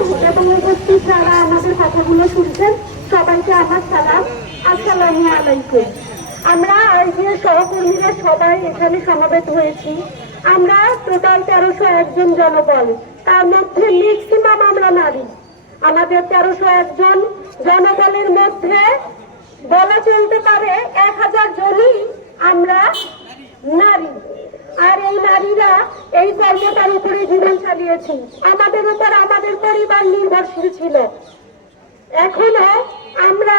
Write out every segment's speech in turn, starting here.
যারা আমাদের কথাগুলো শুনছেন? সবাইকে আমার সালাম। আসসালামু আলাইকুম। আমরা যে সহকর্মীরা সবাই এখানে সমাবেত হয়েছি, আমরা টোটাল তেরোশো একজন জনবল, তার মধ্যে ম্যাক্সিমাম আমরা নারী। আমাদের তেরোশো একজন জনবলের মধ্যে বলা চলতে পারে এক হাজার জনই আমরা নারী। আর এই নারীরা এই কর্মটার উপরে জীবন চালিয়েছি। আমাদের উপর আমাদের পরিবার নির্ভরশীল ছিল। এখনও আমরা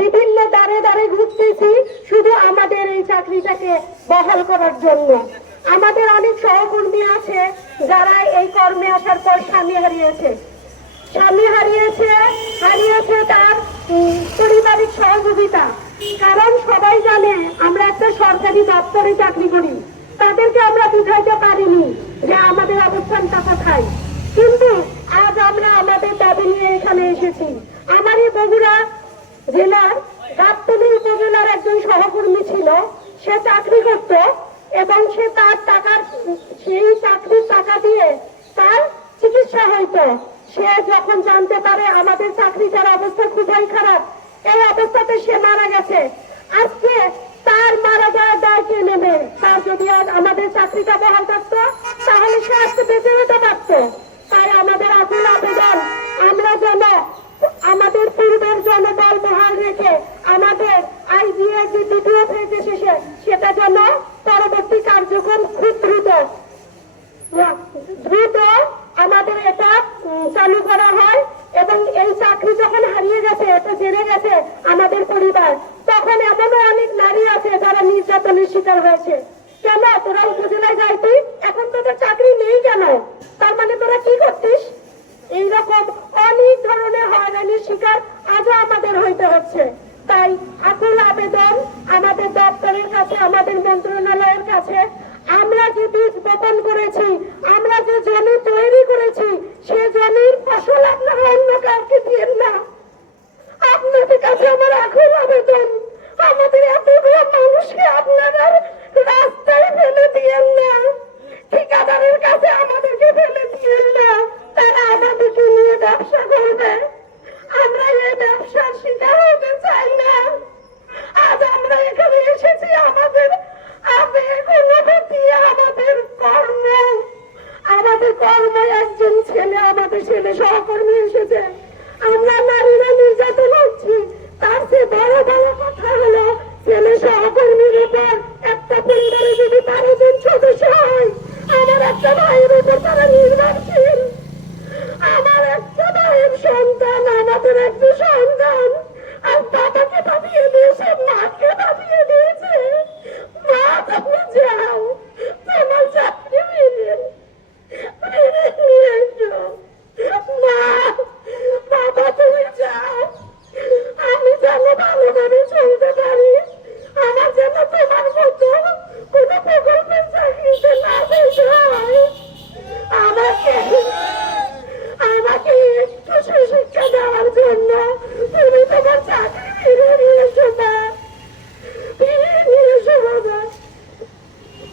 বিভিন্ন দাঁড়ে দাঁড়ে ঘুরতেছি শুধু আমাদের এই চাকরিটাকে বহাল করার জন্য। আমাদের অনেক সহকর্মী আছে যারা এই কর্মে আসার পর স্বামী হারিয়েছে। স্বামী হারিয়েছে হারিয়েছে তার পারিবারিক সহযোগিতা। কারণ সবাই জানে আমরা একটা সরকারি দপ্তরে চাকরি করি। তাদেরকে আমরা বুঝাইতে পারিনি যে আমাদের অবস্থানটা কোথায়। কিন্তু আজ আমরা আমাদের দাবি নিয়ে এখানে এসেছি। আমারই বগুড়া জেলার গাবতলী উপজেলার একজন সহকর্মী ছিল, সে চাকরি করত এবং সে তার টাকার, সেই চাকরির টাকা দিয়ে তার চিকিৎসা হইতো। সে যখন জানতে পারে আমাদের চাকরিটার অবস্থা খুবই খারাপ, এই অবস্থাতে সে মারা গেছে। আজকে তার মারা যাওয়ার দায় কে নেবে। তার যদি আজ আমাদের চাকরিটা বহাল থাকতো, তাহলে সে আজকে বেঁচে যেতে পারতো। তাই আমাদের আকুল আবেদন, আমরা যেন আমাদের পূর্বের জনবল বহাল রেখে আমাদের আইবিএর যে দ্বিতীয় ফেজ এসেছে সেটা যেন পরবর্তী কার্যক্রম খুব দ্রুত দ্রুত আমাদের এটা উম, চালু করা হয় এবং এই চাকরি যখন হারিয়ে গেছে এটা জেনে গেছে আমাদের পরিবার। তখন এমনও অনেক নারী আছে যারা নির্যাতনের শিকার হয়েছে। কেন? তোরা উপজেলায় যাইতি এখন তোদের চাকরি নেই কেন? তার মানে তোরা কি করতিস? এইরকম অনেক ধরনের হয়রানির শিকার আজও আমাদের হইতে হচ্ছে। তাই আকুল আবেদন আমাদের দপ্তরের কাছে, আমাদের মন্ত্রণালয়ের কাছে। আমরা যে বীজ বপন করেছি, আমরা যে জমি তৈরি করেছি সে জমির ফসল আপনারা অন্য কাউকে দিয়েন না আপনাদের কাছে আমার আকুল আবেদন আমাদের এতগুলো মানুষকে আপনারা রাস্তায় ফেলে দিয়েন না ঠিকাদারের কাছে আমাদেরকে ফেলে দিয়েন না তারা আমাদেরকে নিয়ে ব্যবসা করবে আমরা এই ব্যবসার শিকার হতে চাই না আজ আমরা এখানে এসেছি আমাদের আবেগ অনুভূতি আমাদের কর্ম আমাদের কর্মে একজন ছেলে আমাদের ছেলে সহকর্মী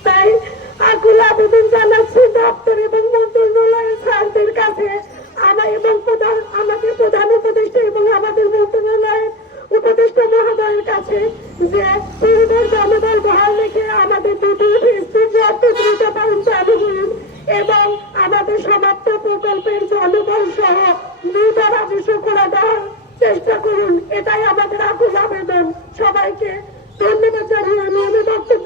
তাই আকুল আবেদন জানাচ্ছি দপ্তর এবং মন্ত্রণালয়ের স্যারদের কাছে। আমার এবং প্রধান, আমাদের প্রধান উপদেষ্টা এবং আমাদের মন্ত্রণালয়ের উপদেষ্টা মহোদয়ের কাছে যে পূর্বের জনবল বহাল রেখে আমাদের দুটি ফেস্টি যত দ্রুত চালু করুন এবং আমাদের সমাপ্ত প্রকল্পের জনবল সহ দ্রুত রাজস্ব করে দেওয়ার চেষ্টা করুন এটাই আমাদের আকুল আবেদন। সবাইকে ধন্যবাদ জানিয়ে আমি আমি বক্তব্য